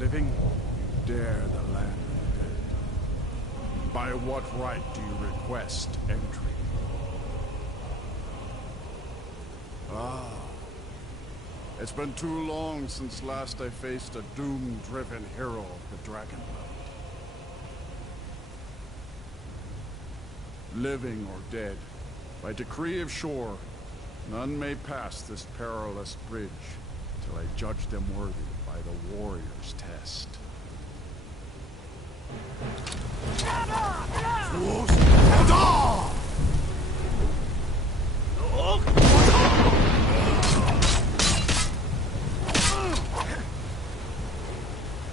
Living, you dare the land of the dead. By what right do you request entry? Ah. It's been too long since last I faced a doom-driven hero of the Dragonblood. Living or dead, by decree of Shore, none may pass this perilous bridge till I judge them worthy by the warrior's test.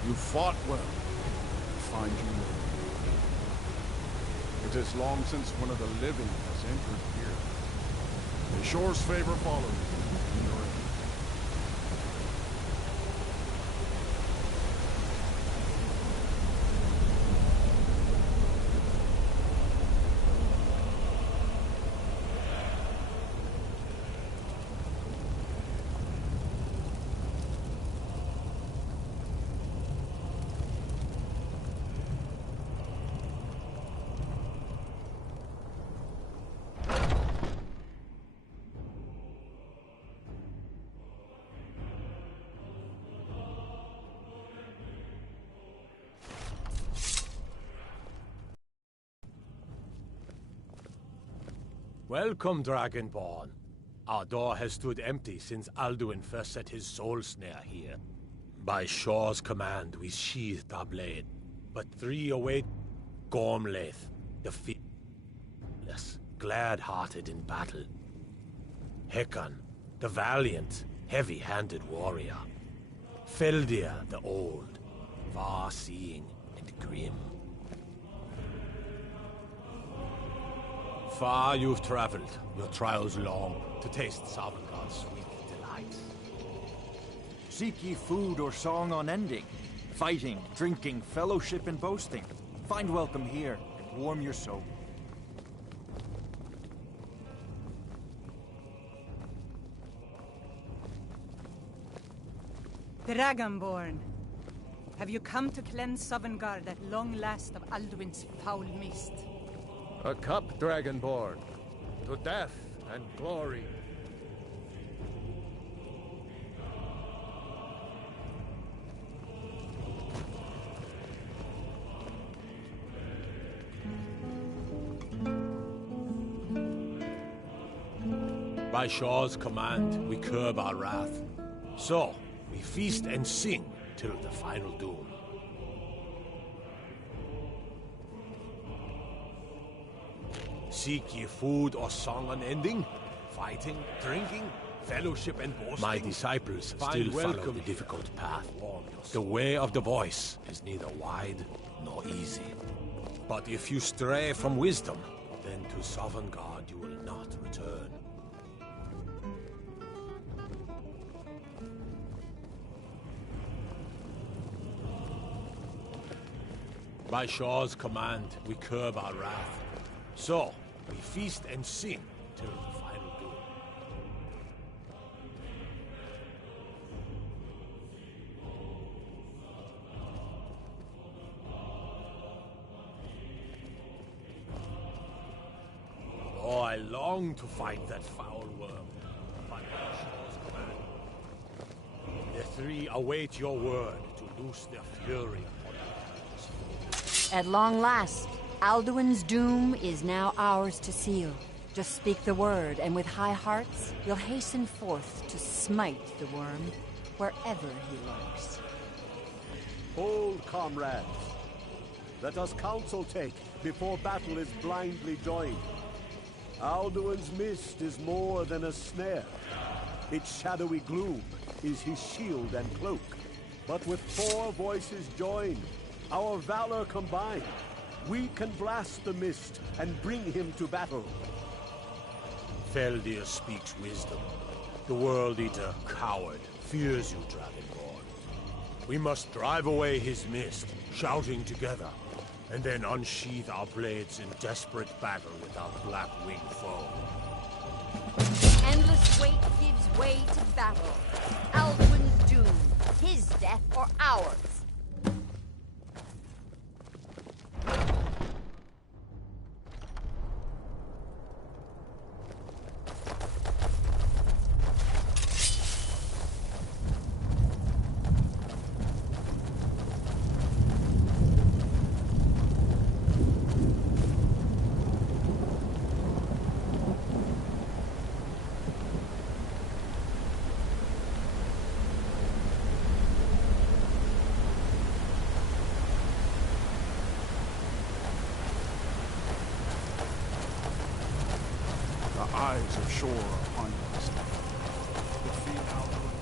You fought well. I find you well. It is long since one of the living has entered here. May Shore's favor follow you. Welcome, Dragonborn. Our door has stood empty since Alduin first set his soul snare here. By Shore's command, we sheathed our blade, but 3 await Gormlaith, the fearless, glad-hearted in battle. Hekon, the valiant, heavy-handed warrior. Feldir, the old, far-seeing and grim. Far you've traveled, your trials long, to taste Sovngarde's sweet delights. Seek ye food or song unending, fighting, drinking, fellowship and boasting. Find welcome here, and warm your soul. Dragonborn, have you come to cleanse Sovngarde at long last of Alduin's foul mist? A cup, Dragonborn, to death and glory. By Shore's command, we curb our wrath. So, we feast and sing till the final doom. Seek ye food or song unending? Fighting, drinking, fellowship and boasting? My disciples still follow the difficult path. The way of the voice is neither wide nor easy. But if you stray from wisdom, then to Sovngarde you will not return. By Shore's command, we curb our wrath. So, we feast and sing till the final doom. Oh, I long to fight that foul worm. By Shore's command. The 3 await your word to loose their fury upon the At long last, Alduin's doom is now ours to seal. Just speak the word, and with high hearts, you'll hasten forth to smite the worm wherever he lurks. Hold, comrades. Let us counsel take before battle is blindly joined. Alduin's mist is more than a snare. Its shadowy gloom is his shield and cloak. But with 4 voices joined, our valor combined, we can blast the mist and bring him to battle. Feldir speaks wisdom. The World Eater, coward, fears you, Dragonborn. We must drive away his mist, shouting together, and then unsheath our blades in desperate battle with our black-winged foe. Endless weight gives way to battle. Alduin's doom, his death or ours. The eyes of shore are upon us. Defeat Alduin.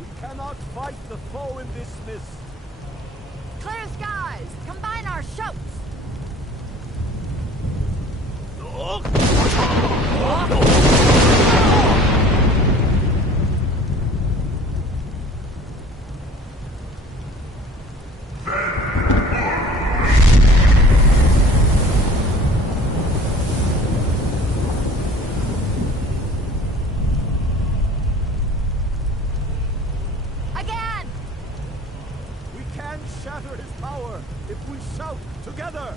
We cannot fight the foe in this mist. Clear skies! Combine our shouts! Again! We can shatter his power if we shout together.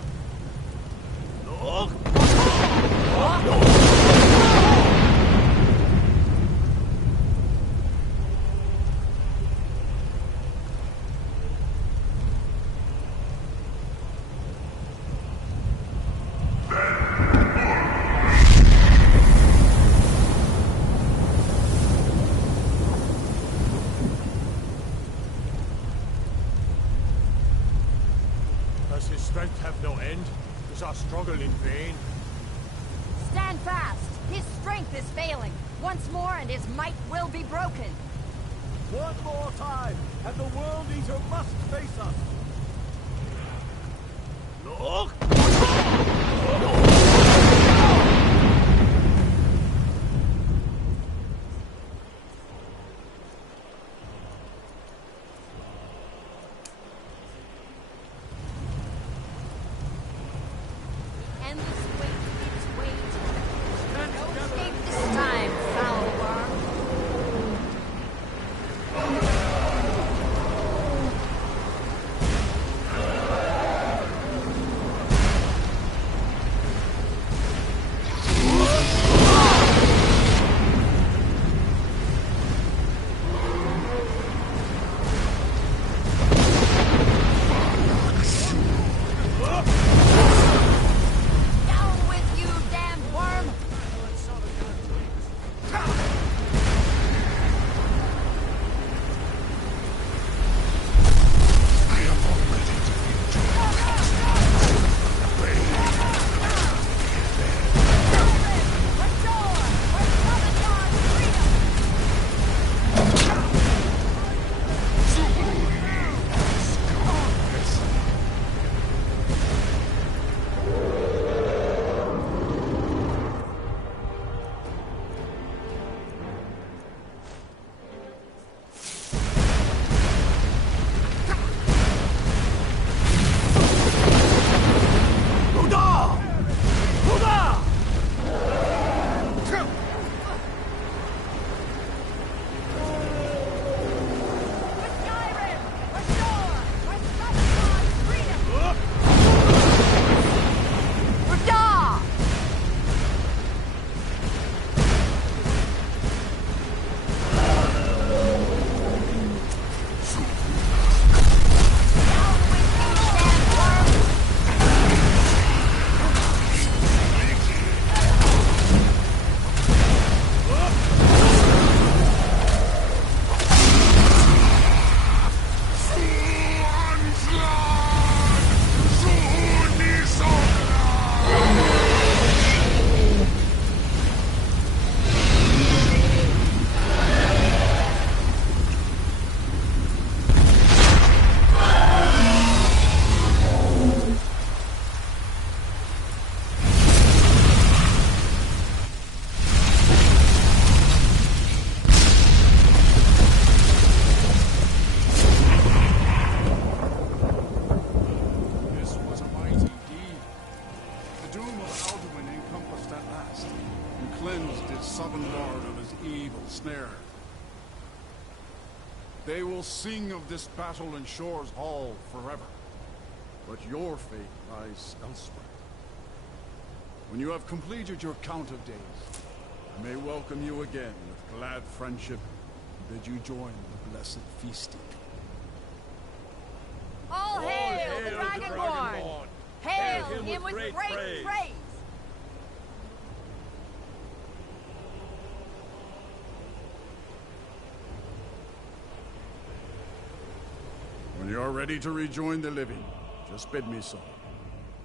Does his strength have no end? Is our struggle in vain? Stand fast! His strength is failing. Once more and his might will be broken. One more time, and the World Eater must face us. Endless weight gives way to no escape this time, foul worm. Sovngarde of his evil snare. They will sing of this battle in Shore's Hall forever. But your fate lies elsewhere. When you have completed your count of days, I may welcome you again with glad friendship and bid you join the blessed feasting. All hail the Dragonborn! Hail him with great praise! When you are ready to rejoin the living, just bid me so,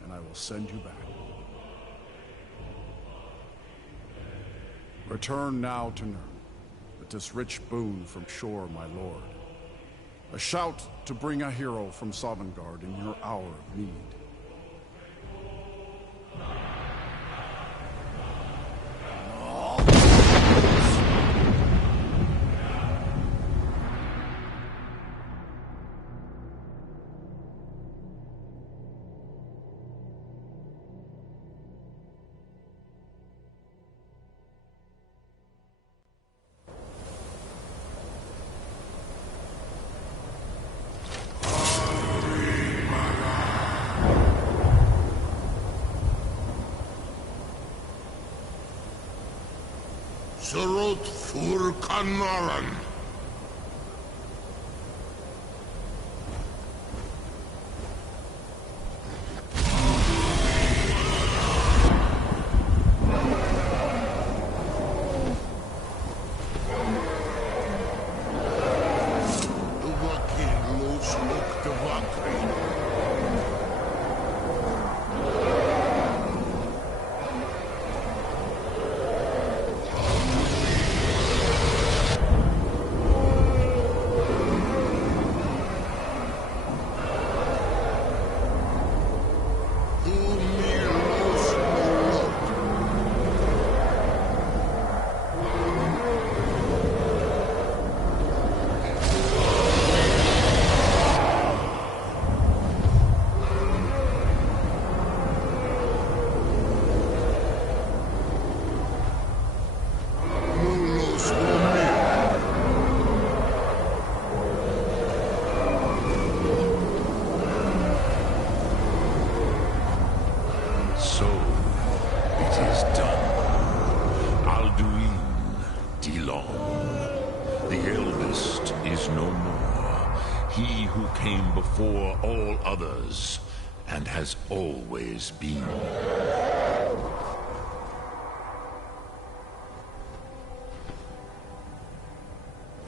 and I will send you back. Return now to Nirn, with this rich boon from Shore, my lord. A shout to bring a hero from Sovngarde in your hour of need. Surut fur Kanaran. Before all others, and has always been.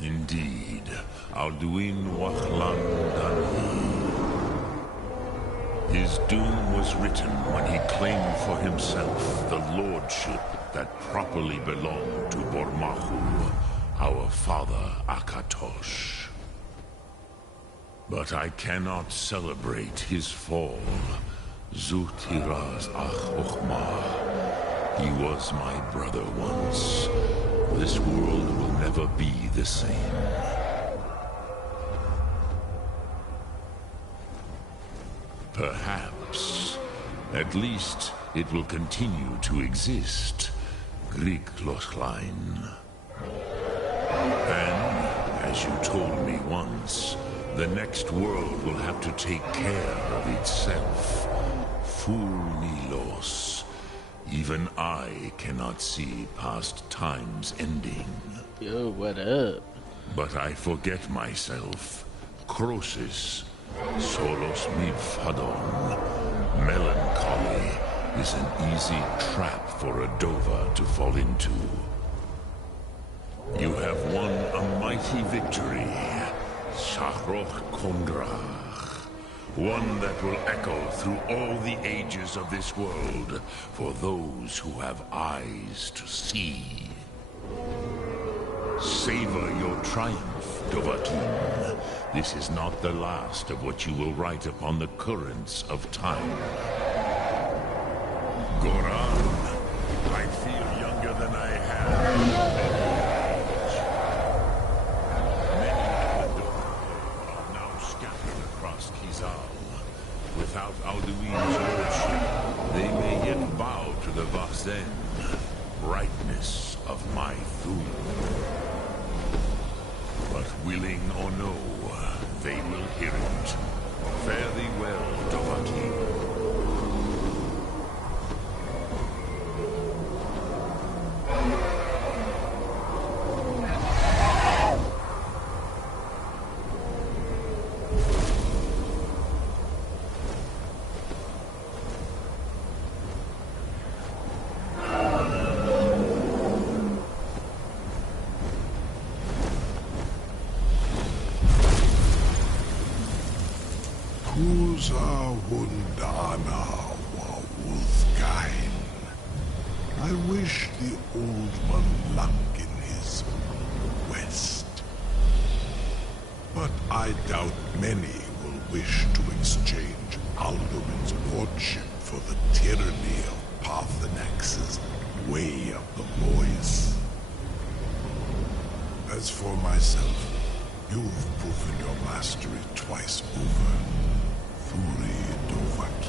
Indeed, Alduin Wachlan Danhi. His doom was written when he claimed for himself the lordship that properly belonged to Bormahu, our father Akatosh. But I cannot celebrate his fall. Zutiraz Ach-Ukhmah. He was my brother once. This world will never be the same. Perhaps. At least it will continue to exist. Grikloslein. And, as you told me once, the next world will have to take care of itself. Fulnilos. Even I cannot see past time's ending. Yo, what up? But I forget myself. Crosis. Solos midfadon. Melancholy is an easy trap for a Dova to fall into. You have won a mighty victory. Shahroch Kondrach. One that will echo through all the ages of this world for those who have eyes to see. Savor your triumph, Dovahkiin. This is not the last of what you will write upon the currents of time. Goran, I feel younger than I have. Without Alduin's lordship, they may yet bow to the Vasen. brightness of my food. But willing or no, they will hear it. Fare thee well, Dovahkiin. I wish the Old One luck in his quest. But I doubt many will wish to exchange Alduin's lordship for the tyranny of Paarthurnax's way of the voice. As for myself, you've proven your mastery twice over. Thuri Dovahkiin.